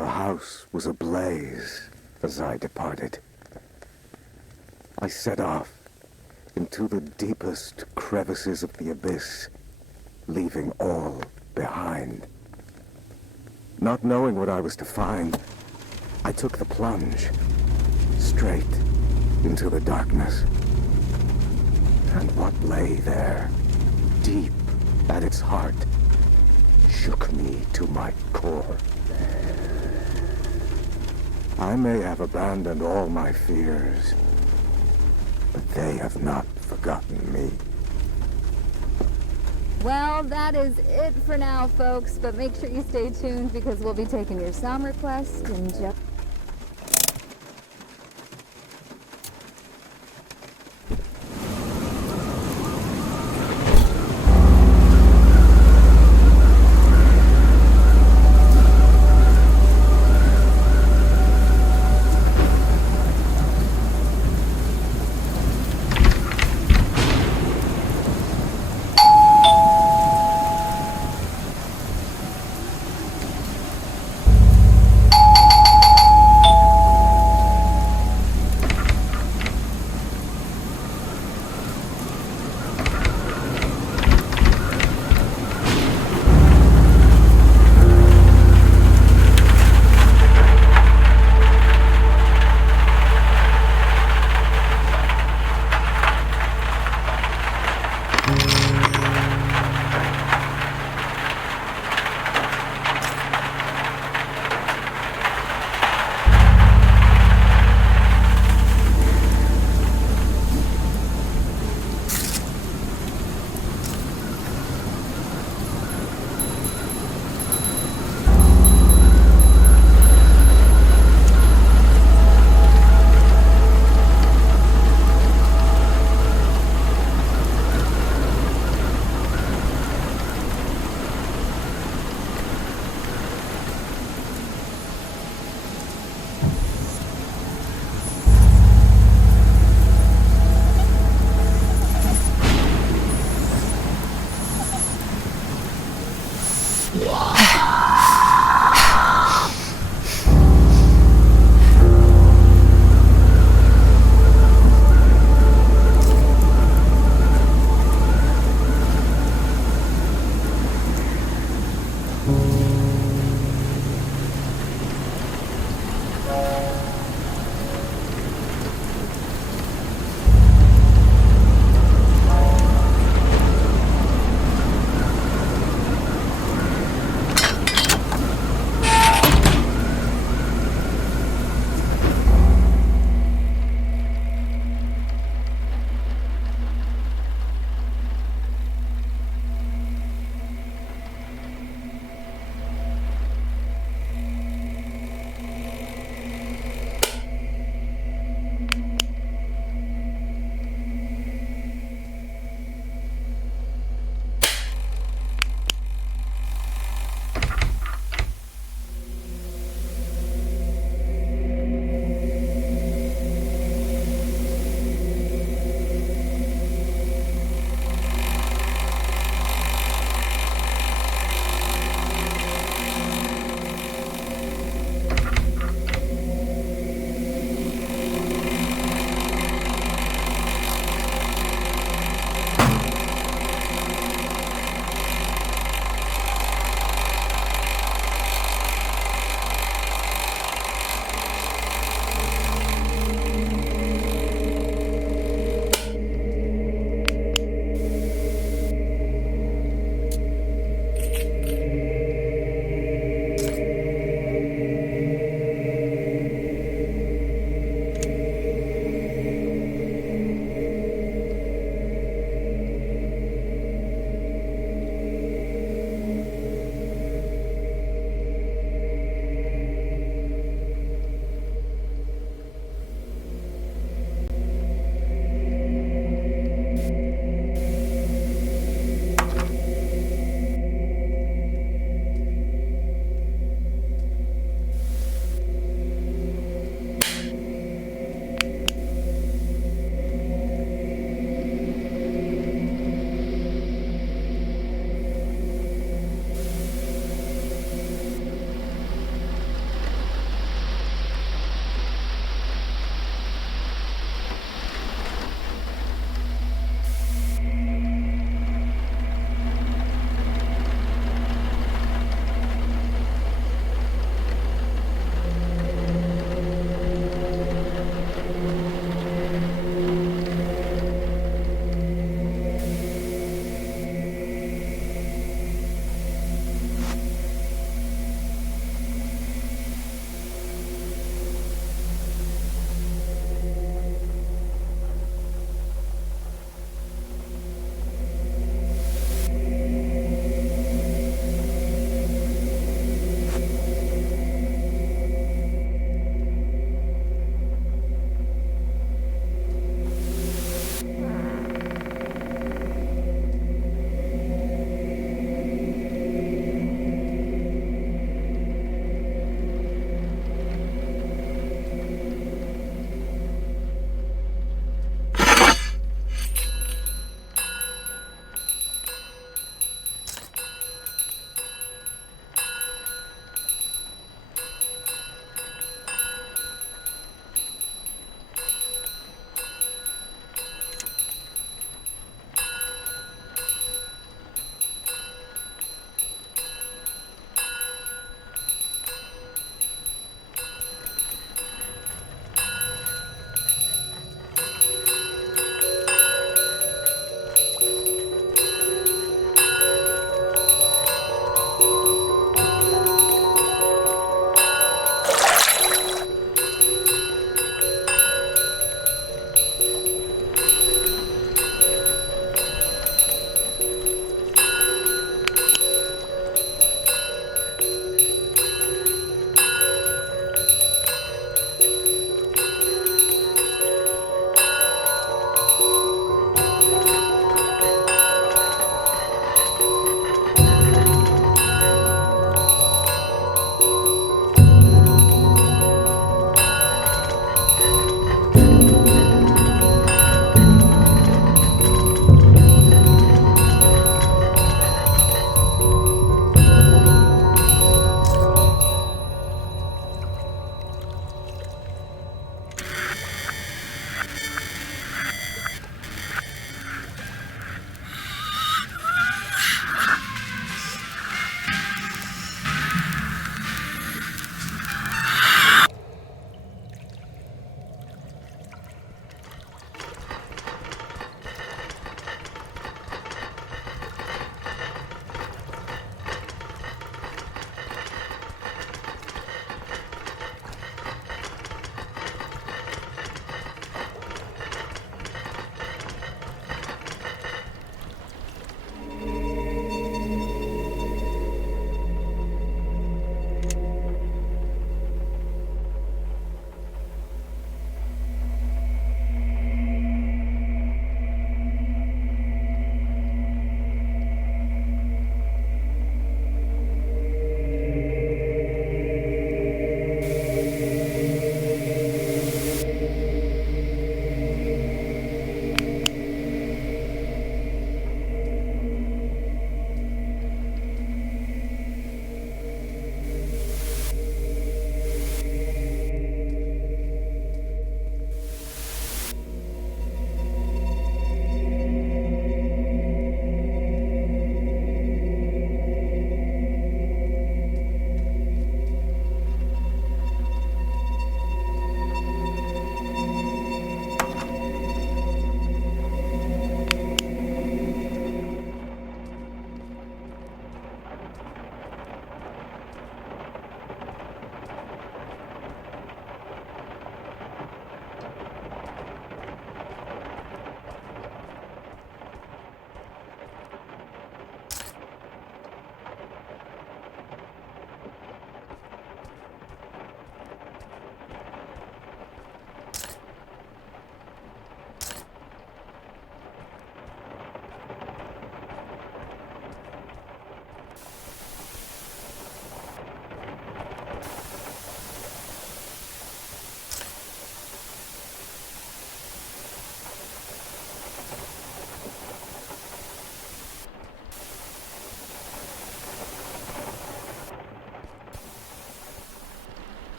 The house was ablaze as I departed. I set off into the deepest crevices of the abyss, leaving all behind. Not knowing what I was to find, I took the plunge, straight into the darkness. And what lay there, deep at its heart, shook me to my core. I may have abandoned all my fears, but they have not forgotten me. Well, that is it for now, folks, but make sure you stay tuned because we'll be taking your sound request in just...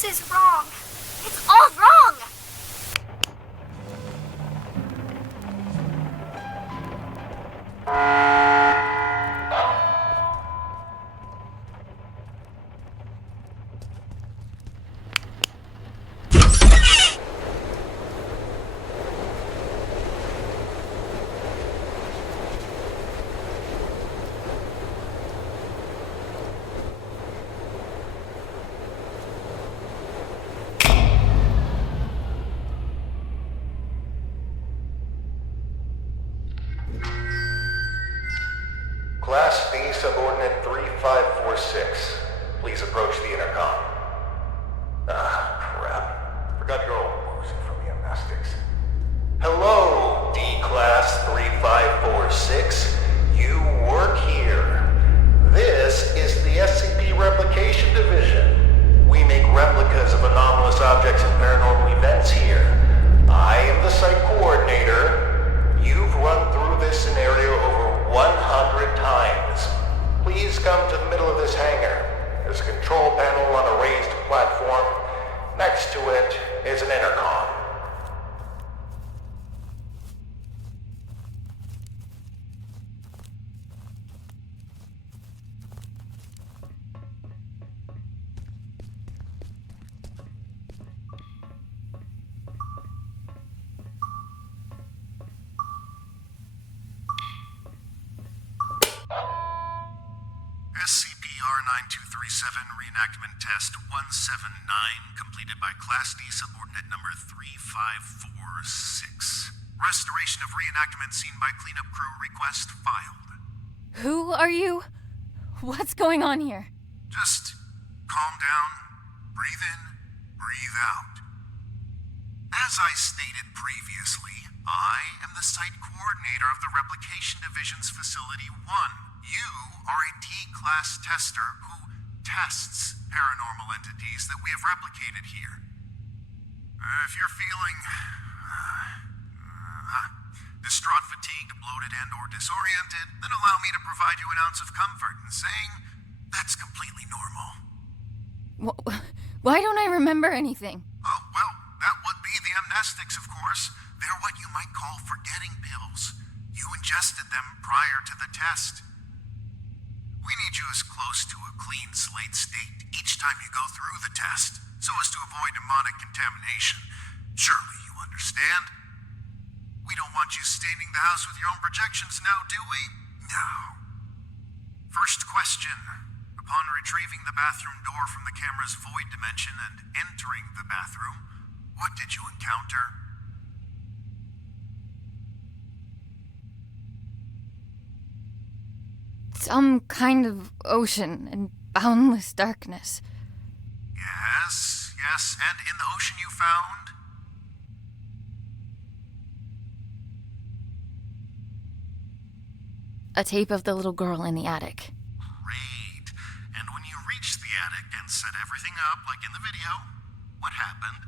This is wrong. It's all wrong! Class B Subordinate 3546. Please approach the intercom. Ah, crap. Forgot your old moves from the amnestics. Hello, D-Class 3546. You work here. This is the SCP Replication Division. We make replicas of anomalous objects and paranormal events here. I am the site coordinator. You've run through this scenario over 100 times. Please come to the middle of this hangar. There's a control panel on a raised platform. Next to it is an intercom. SCP-R9237 Reenactment Test 179 completed by Class D Subordinate number 3546. Restoration of reenactment scene by cleanup crew request filed. Who are you? What's going on here? Just calm down, breathe in, breathe out. As I stated previously, I am the site coordinator of the Replication Division's Facility 1. You are a D-Class tester who tests paranormal entities that we have replicated here. If you're feeling distraught, fatigued, bloated, and/or disoriented, then allow me to provide you an ounce of comfort in saying that's completely normal. Why don't I remember anything? Oh, well, that would be the amnestics, of course. They're what you might call forgetting pills. You ingested them prior to the test. We need you as close to a clean slate state each time you go through the test, so as to avoid demonic contamination. Surely you understand? We don't want you staining the house with your own projections now, do we? No. First question. Upon retrieving the bathroom door from the camera's void dimension and entering the bathroom, what did you encounter? Some kind of ocean and boundless darkness. Yes, and in the ocean you found? A tape of the little girl in the attic. Great. And when you reached the attic and set everything up like in the video, what happened?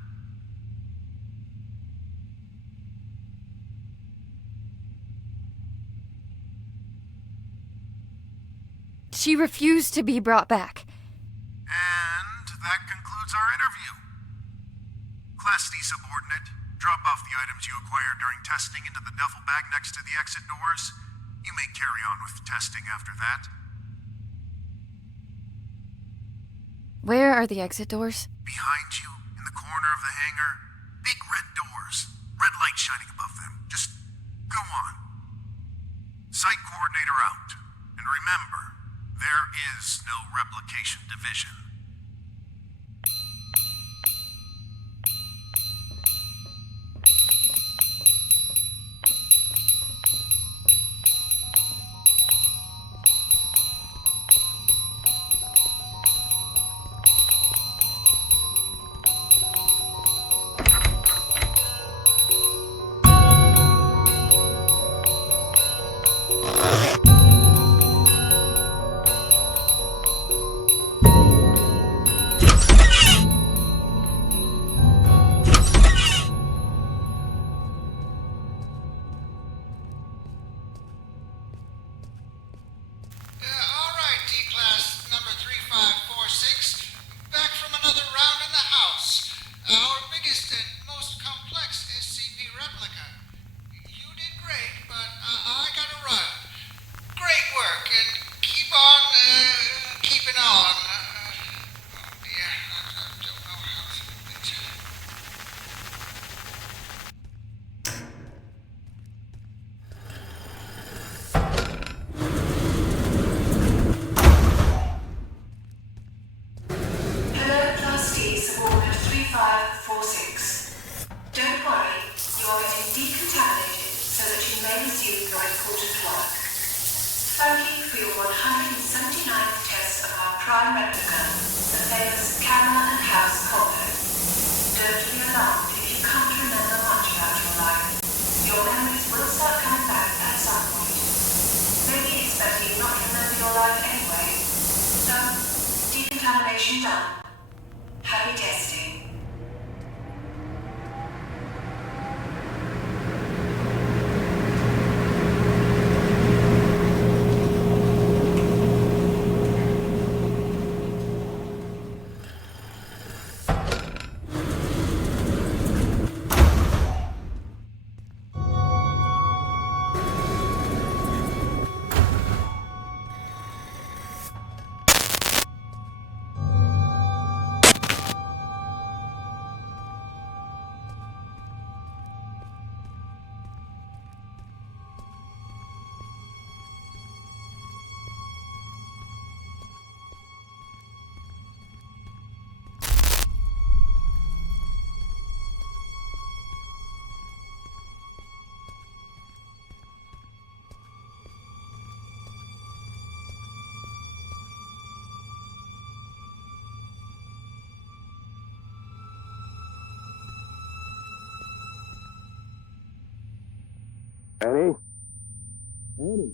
She refused to be brought back. And that concludes our interview. Class D Subordinate, drop off the items you acquired during testing into the duffel bag next to the exit doors. You may carry on with testing after that. Where are the exit doors? Behind you, in the corner of the hangar, big red doors, red light shining above them. Just go on. Site coordinator out. And remember, there is no Replication Division. You are getting decontaminated so that you may resume your important work. Thank you for your 179th test of our prime replica, the famous camera and house combo. Don't be alarmed if you can't remember much about your life. Your memories will start coming back at some point. Maybe it's better you not remember your life anyway. So, decontamination done. Happy testing. Annie? Annie?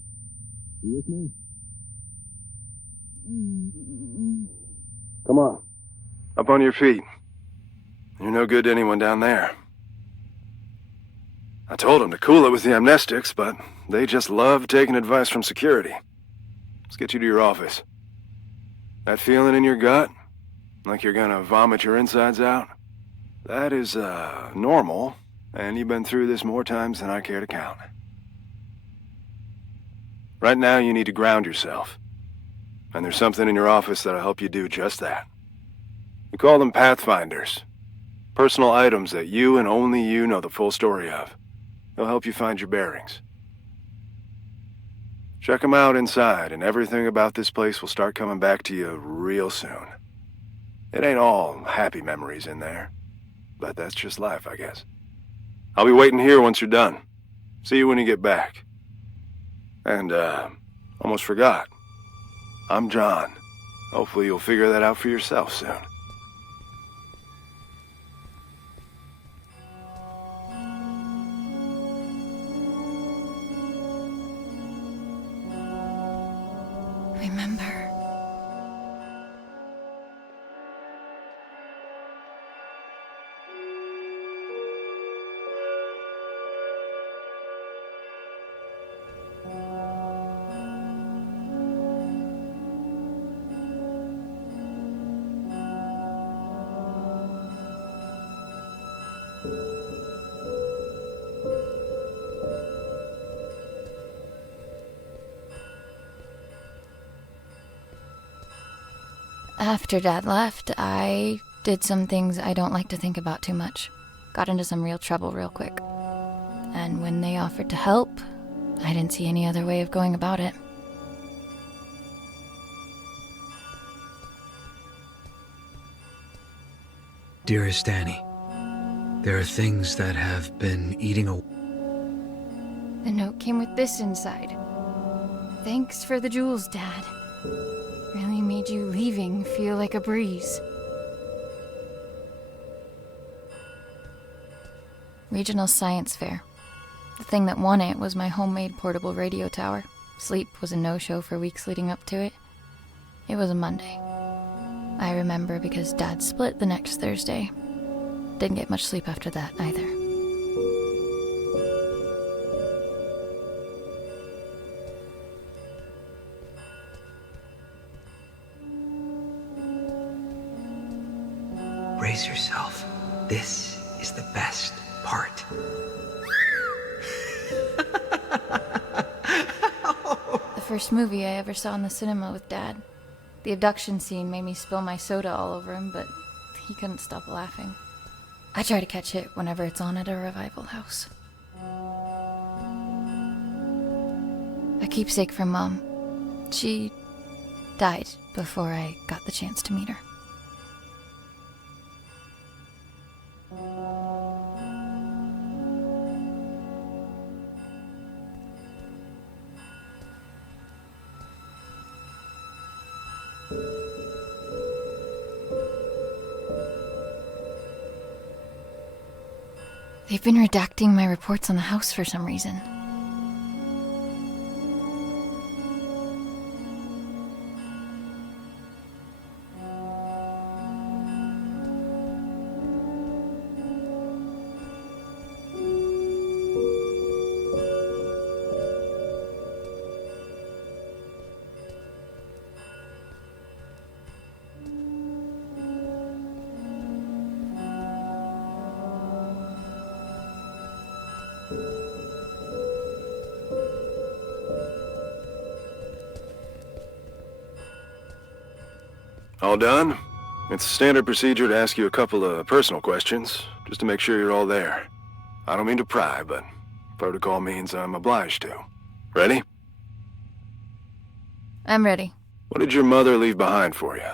You with me? Come on. Up on your feet. You're no good to anyone down there. I told them to cool it with the amnestics, but they just love taking advice from security. Let's get you to your office. That feeling in your gut? Like you're gonna vomit your insides out? That is, normal, and you've been through this more times than I care to count. Right now, you need to ground yourself. And there's something in your office that'll help you do just that. We call them Pathfinders. Personal items that you and only you know the full story of. They'll help you find your bearings. Check them out inside, and everything about this place will start coming back to you real soon. It ain't all happy memories in there, but that's just life, I guess. I'll be waiting here once you're done. See you when you get back. And, almost forgot. I'm John. Hopefully you'll figure that out for yourself soon. Remember. After Dad left, I did some things I don't like to think about too much. Got into some real trouble real quick. And when they offered to help, I didn't see any other way of going about it. Dearest Annie, there are things that have been eating away. The note came with this inside. Thanks for the jewels, Dad. Really made you leaving feel like a breeze. Regional Science Fair. The thing that won it was my homemade portable radio tower. Sleep was a no-show for weeks leading up to it. It was a Monday. I remember because Dad split the next Thursday. Didn't get much sleep after that either. Brace yourself. This is the best part. The first movie I ever saw in the cinema with Dad. The abduction scene made me spill my soda all over him, but he couldn't stop laughing. I try to catch it whenever it's on at a revival house. A keepsake from Mom. She died before I got the chance to meet her. They've been redacting my reports on the house for some reason. All done? It's standard procedure to ask you a couple of personal questions, just to make sure you're all there. I don't mean to pry, but protocol means I'm obliged to. Ready? I'm ready. What did your mother leave behind for you?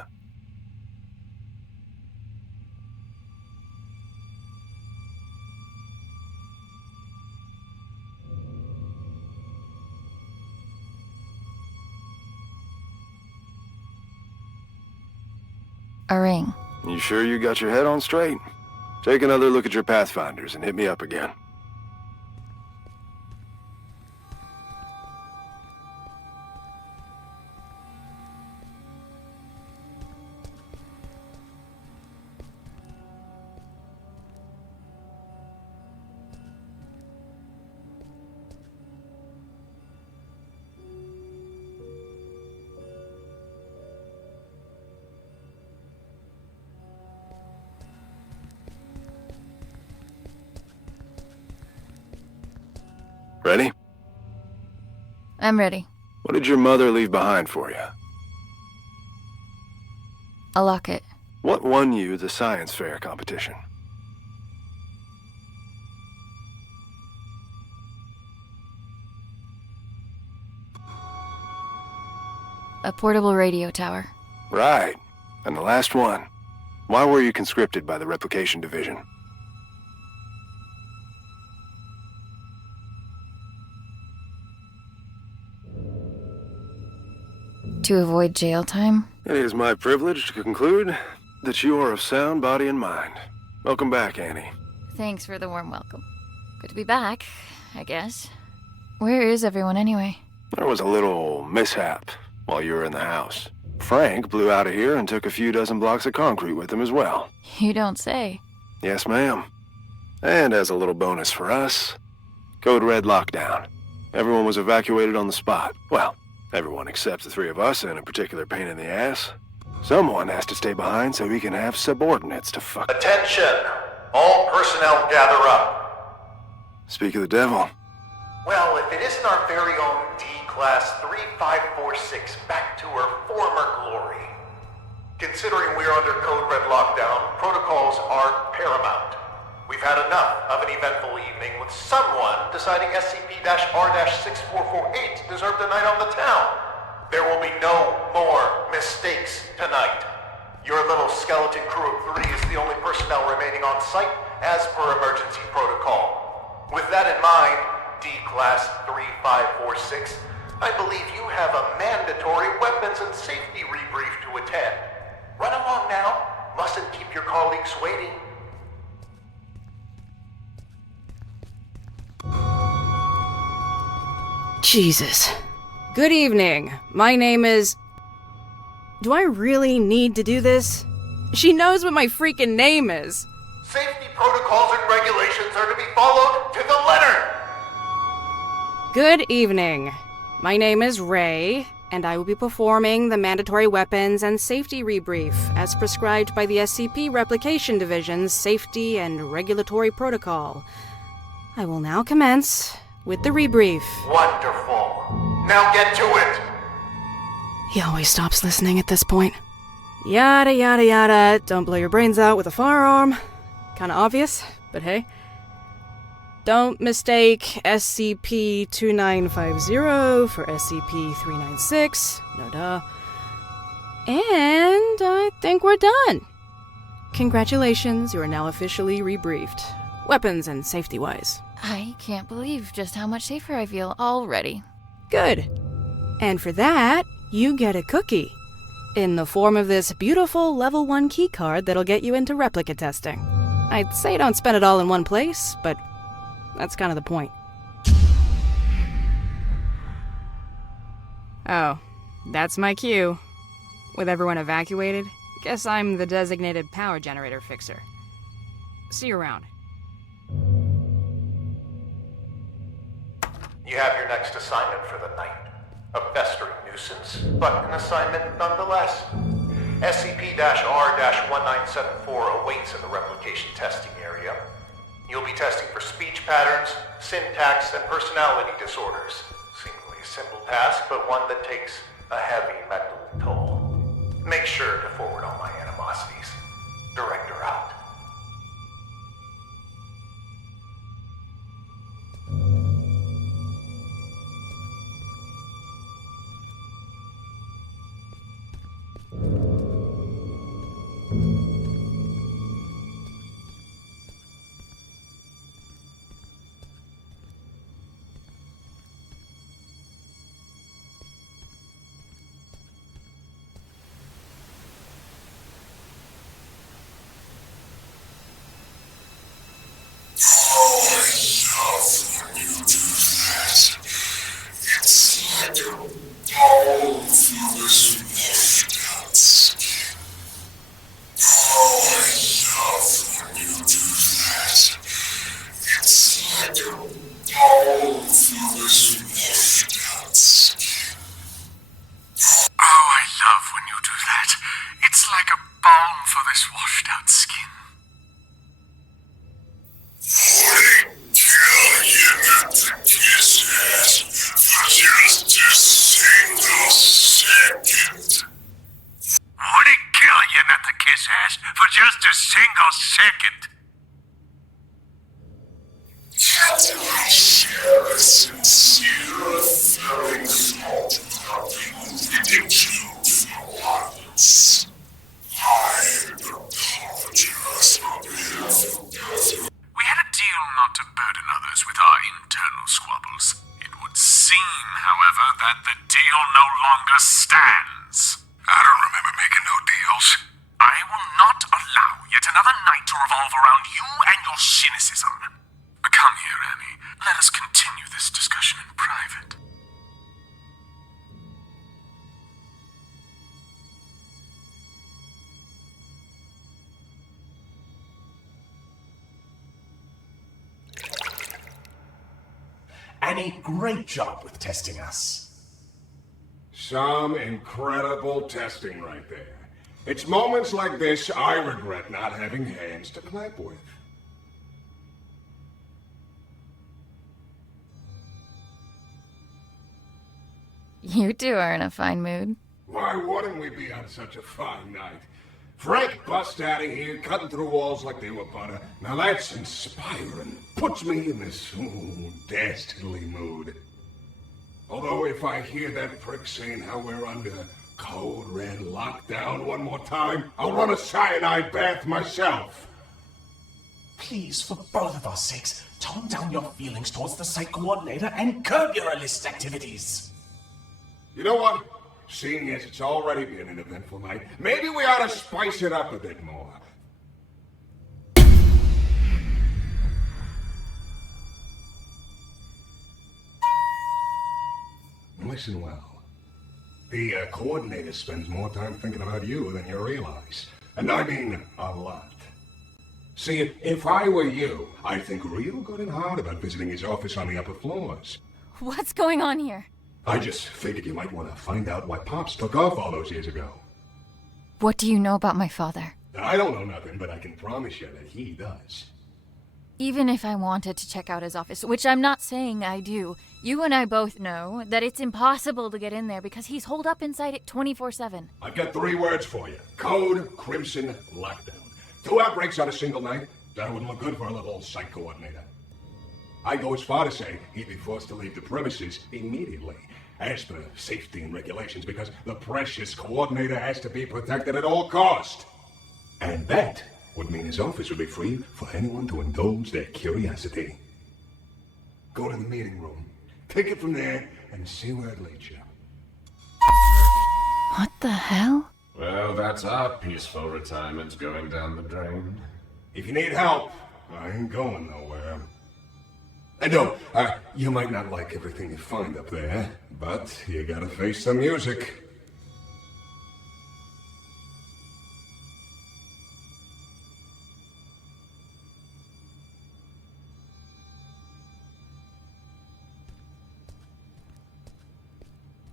A ring. You sure you got your head on straight? Take another look at your Pathfinders and hit me up again. Ready? I'm ready. What did your mother leave behind for you? A locket. What won you the science fair competition? A portable radio tower. Right. And the last one. Why were you conscripted by the Replication Division? To avoid jail time? It is my privilege to conclude that you are of sound body and mind. Welcome back, Annie. Thanks for the warm welcome. Good to be back, I guess. Where is everyone anyway? There was a little mishap while you were in the house. Frank blew out of here and took a few dozen blocks of concrete with him as well. You don't say. Yes, ma'am. And as a little bonus for us, Code Red lockdown. Everyone was evacuated on the spot. Well, everyone except the three of us and a particular pain in the ass. Someone has to stay behind so we can have subordinates to fuck. Attention! All personnel gather up. Speak of the devil. Well, if it isn't our very own D-Class 3546 back to her former glory. Considering we're under Code Red lockdown, protocols are paramount. We've had enough of an eventful evening with someone deciding SCP-R-6448 deserved a night on the town. There will be no more mistakes tonight. Your little skeleton crew of 3 is the only personnel remaining on site as per emergency protocol. With that in mind, D-Class 3546, I believe you have a mandatory weapons and safety rebrief to attend. Run along now. Mustn't keep your colleagues waiting. Jesus. Good evening. My name is... Do I really need to do this? She knows what my freaking name is. Safety protocols and regulations are to be followed to the letter. Good evening. My name is Ray, and I will be performing the mandatory weapons and safety rebrief as prescribed by the SCP Replication Division's Safety and Regulatory Protocol. I will now commence with the rebrief. Wonderful. Now get to it. He always stops listening at this point. Yada yada yada, don't blow your brains out with a firearm. Kinda obvious, but hey. Don't mistake SCP-2950 for SCP-396. No duh. And I think we're done. Congratulations, you are now officially rebriefed. Weapons and safety-wise. I can't believe just how much safer I feel already. Good. And for that, you get a cookie. In the form of this beautiful level 1 keycard that'll get you into replica testing. I'd say don't spend it all in one place, but that's kind of the point. Oh, that's my cue. With everyone evacuated, guess I'm the designated power generator fixer. See you around. You have your next assignment for the night. A festering nuisance, but an assignment nonetheless. SCP-R-1974 awaits in the replication testing area. You'll be testing for speech patterns, syntax, and personality disorders. Seemingly a simple task, but one that takes a heavy mental toll. Make sure to forward all my animosities. Director out. And a great job with testing us. Some incredible testing right there. It's moments like this I regret not having hands to clap with. You two are in a fine mood. Why wouldn't we be on such a fine night? Frank bust out of here, cutting through walls like they were butter. Now that's inspiring. Puts me in this dastardly mood. Although if I hear that prick saying how we're under code red lockdown one more time, I'll run a cyanide bath myself. Please, for both of our sakes, tone down your feelings towards the site coordinator and curb your illicit activities. You know what? Seeing as it's already been an eventful night, maybe we ought to spice it up a bit more. Listen well. The coordinator spends more time thinking about you than you realize. And I mean a lot. See, if I were you, I'd think real good and hard about visiting his office on the upper floors. What's going on here? I just figured you might want to find out why Pops took off all those years ago. What do you know about my father? I don't know nothing, but I can promise you that he does. Even if I wanted to check out his office, which I'm not saying I do, you and I both know that it's impossible to get in there because he's holed up inside it 24/7. I've got 3 words for you. Code Crimson Lockdown. 2 outbreaks on a single night? That wouldn't look good for a little site coordinator. I go as far to say he'd be forced to leave the premises immediately, as per safety and regulations, because the precious coordinator has to be protected at all cost. And that would mean his office would be free for anyone to indulge their curiosity. Go to the meeting room, take it from there, and see where it leads you. What the hell? Well, that's our peaceful retirement going down the drain. If you need help, I ain't going nowhere. And no, you might not like everything you find up there, but you gotta face the music.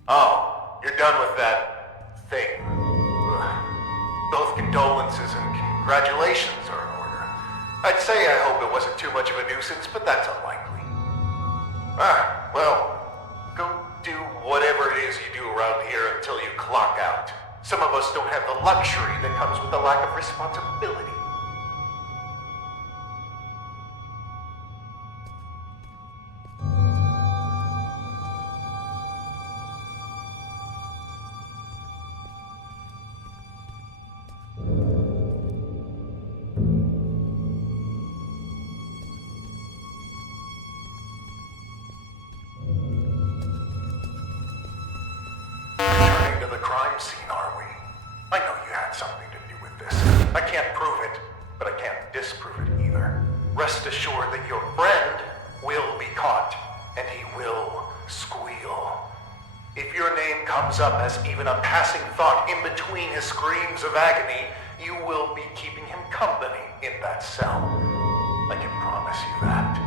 Oh, you're done with that thing. Ugh. Both condolences and congratulations are in order. I'd say I hope it wasn't too much of a nuisance, but that's unlikely. Well, go do whatever it is you do around here until you clock out. Some of us don't have the luxury that comes with the lack of responsibility. Returning to the crime scene, are we? I know you had something to do with this. I can't prove it, but I can't disprove it either. Rest assured that your friend will be caught, and he will squeal. If your name comes up as even a passing thought in between his screams of agony, you will be keeping him company in that cell. I can promise you that.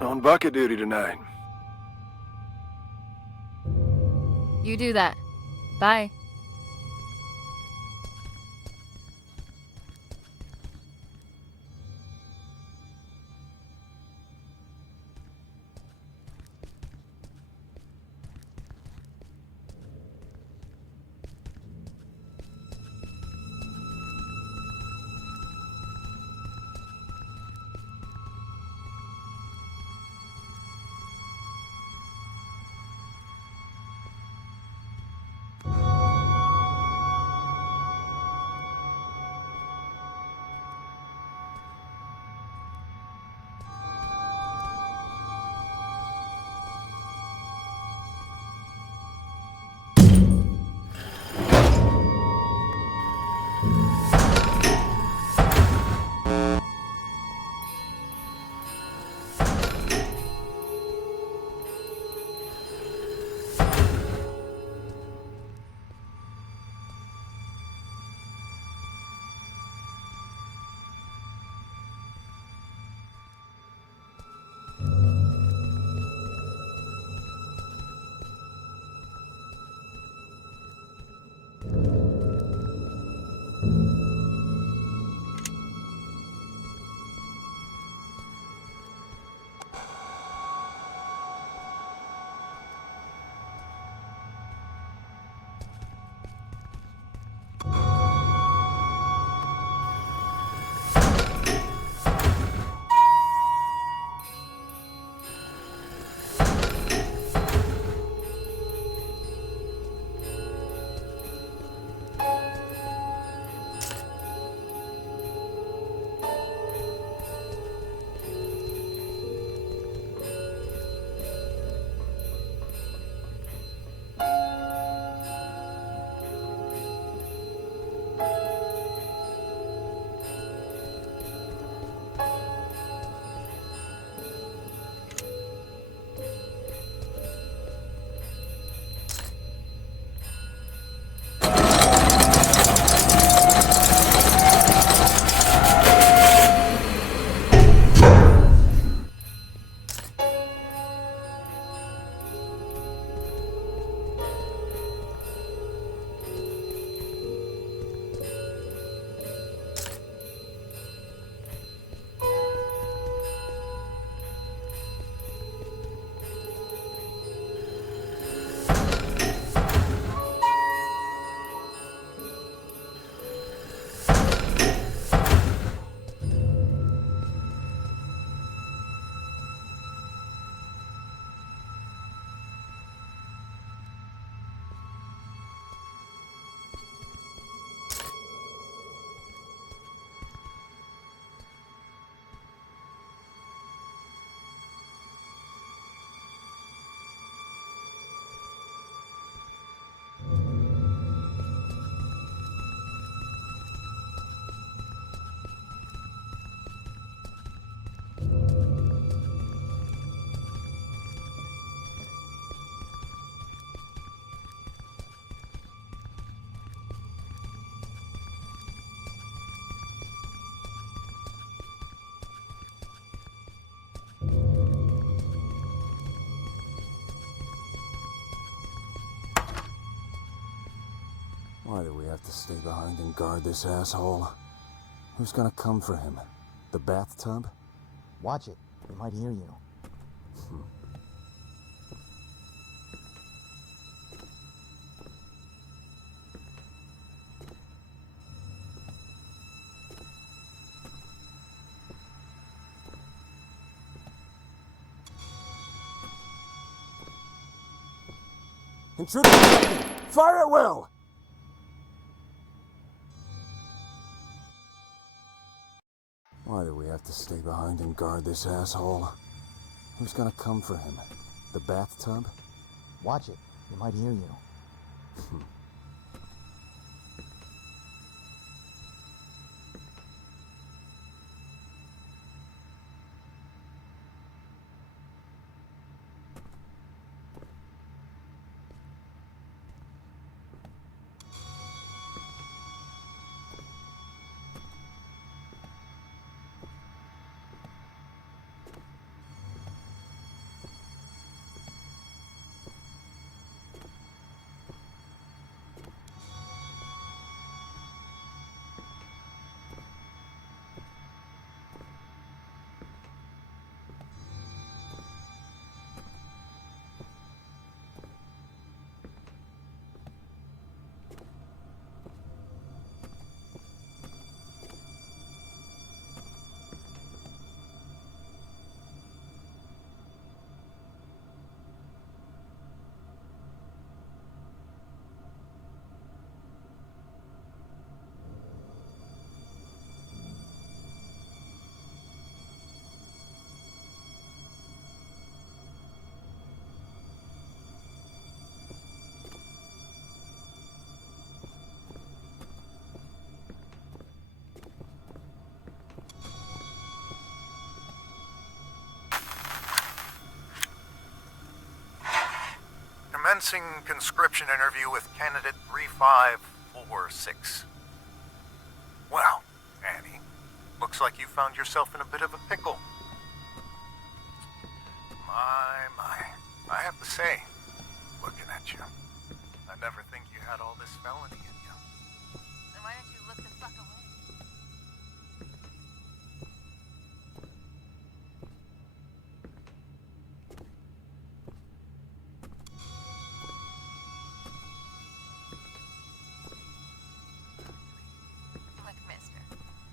On bucket duty tonight. You do that. Bye. Why do we have to stay behind and guard this asshole? Who's gonna come for him? The bathtub? Watch it. They might hear you. Intruder! Fire at will! Why do we have to stay behind and guard this asshole? Who's gonna come for him? The bathtub? Watch it. They might hear you. Commencing conscription interview with candidate 3546. Well, Annie, looks like you found yourself in a bit of a pickle. My. I have to say, looking at you, I never think you had all this felony in you. Then why don't you look the fuck away? Look, mister,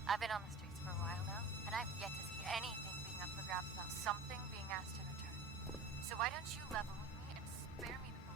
I've been on the streets for a while now, and I've yet to see anything being up for grabs without something being asked in return. So why don't you level with me and spare me the moment?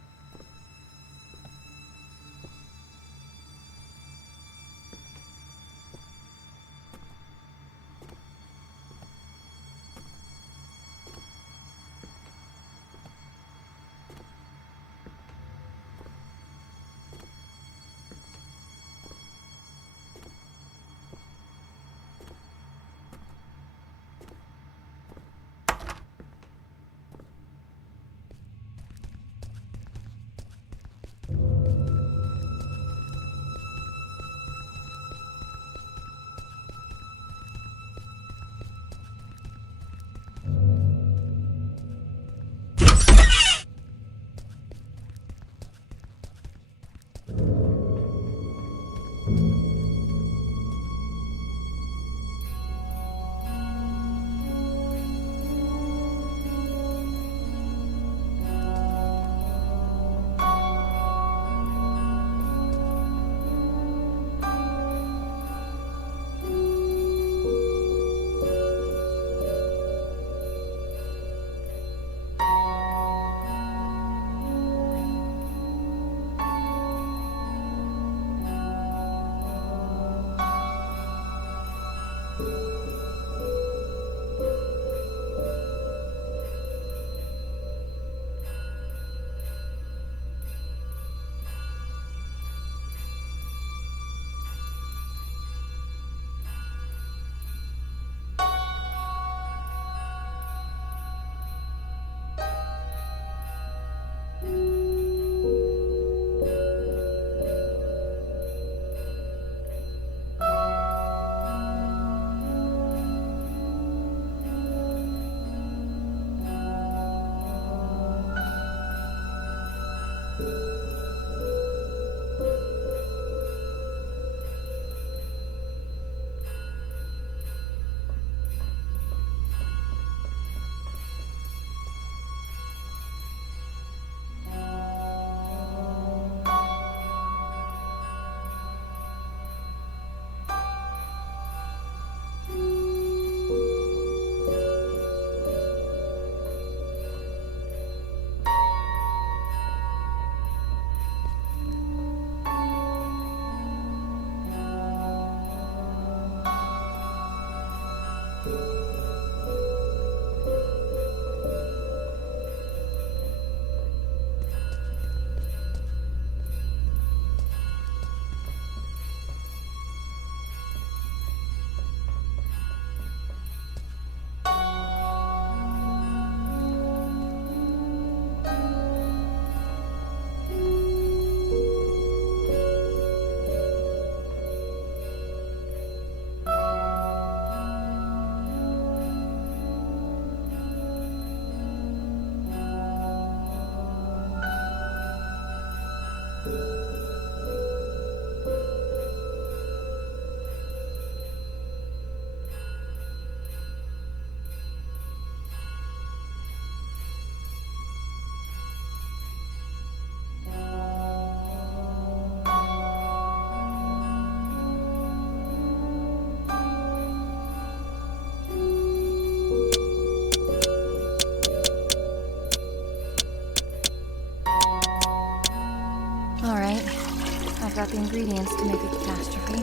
I've got the ingredients to make a catastrophe.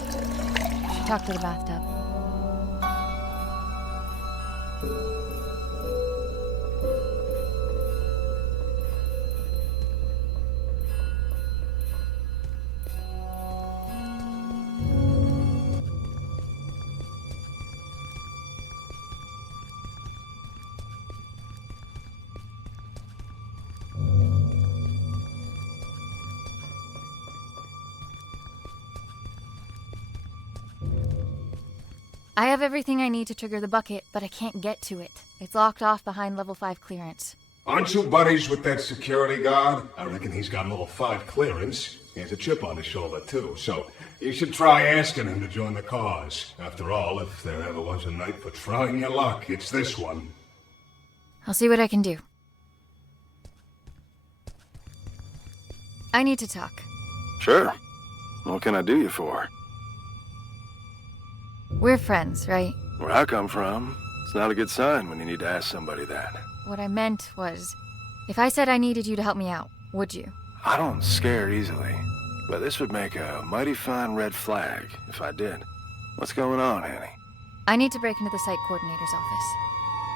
Should talk to the bathtub. I have everything I need to trigger the bucket, but I can't get to it. It's locked off behind level 5 clearance. Aren't you buddies with that security guard? I reckon he's got level 5 clearance. He has a chip on his shoulder, too, so you should try asking him to join the cause. After all, if there ever was a night for trying your luck, it's this one. I'll see what I can do. I need to talk. Sure. What can I do you for? We're friends, right? Where I come from, it's not a good sign when you need to ask somebody that. What I meant was, if I said I needed you to help me out, would you? I don't scare easily, but this would make a mighty fine red flag if I did. What's going on, Annie? I need to break into the site coordinator's office.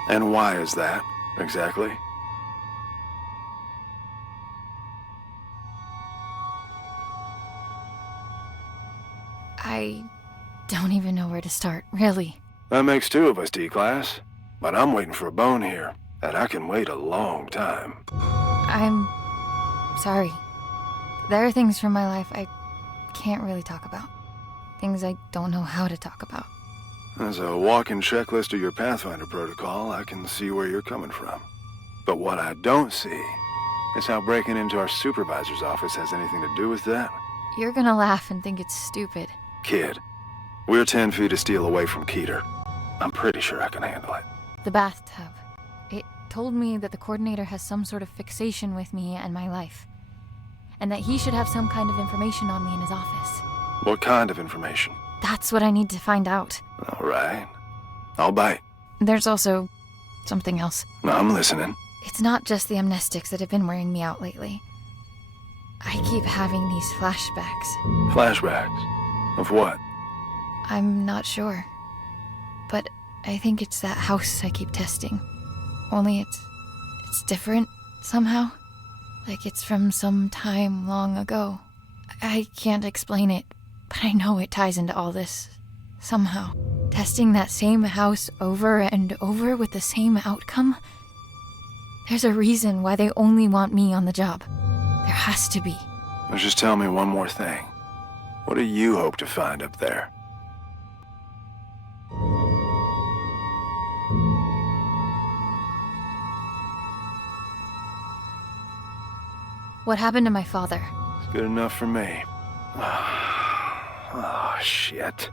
And why is that, exactly? I don't even know where to start, really. That makes two of us, D-Class. But I'm waiting for a bone here, and I can wait a long time. I'm sorry. There are things from my life I can't really talk about. Things I don't know how to talk about. As a walking checklist of your Pathfinder protocol, I can see where you're coming from. But what I don't see is how breaking into our supervisor's office has anything to do with that. You're gonna laugh and think it's stupid. Kid, we're 10 feet of steel away from Keter. I'm pretty sure I can handle it. The bathtub. It told me that the coordinator has some sort of fixation with me and my life. And that he should have some kind of information on me in his office. What kind of information? That's what I need to find out. All right. I'll bite. There's also something else. I'm listening. It's not just the amnestics that have been wearing me out lately. I keep having these flashbacks. Flashbacks? Of what? I'm not sure. But I think it's that house I keep testing. Only it's different somehow. Like it's from some time long ago. I can't explain it, but I know it ties into all this. Somehow. Testing that same house over and over with the same outcome? There's a reason why they only want me on the job. There has to be. Now just tell me one more thing. What do you hope to find up there? What happened to my father? It's good enough for me. Oh, shit.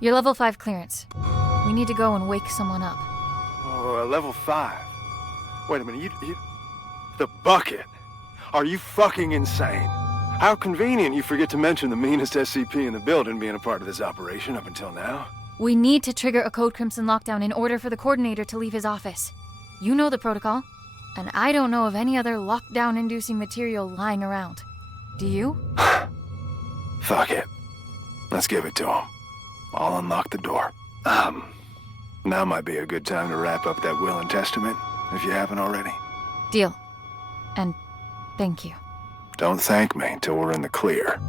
Your level 5 clearance. We need to go and wake someone up. Oh, level 5? Wait a minute, you... The bucket? Are you fucking insane? How convenient you forget to mention the meanest SCP in the building being a part of this operation up until now. We need to trigger a Code Crimson lockdown in order for the coordinator to leave his office. You know the protocol, and I don't know of any other lockdown-inducing material lying around. Do you? Fuck it. Let's give it to him. I'll unlock the door. Now might be a good time to wrap up that will and testament, if you haven't already. Deal. And thank you. Don't thank me till we're in the clear.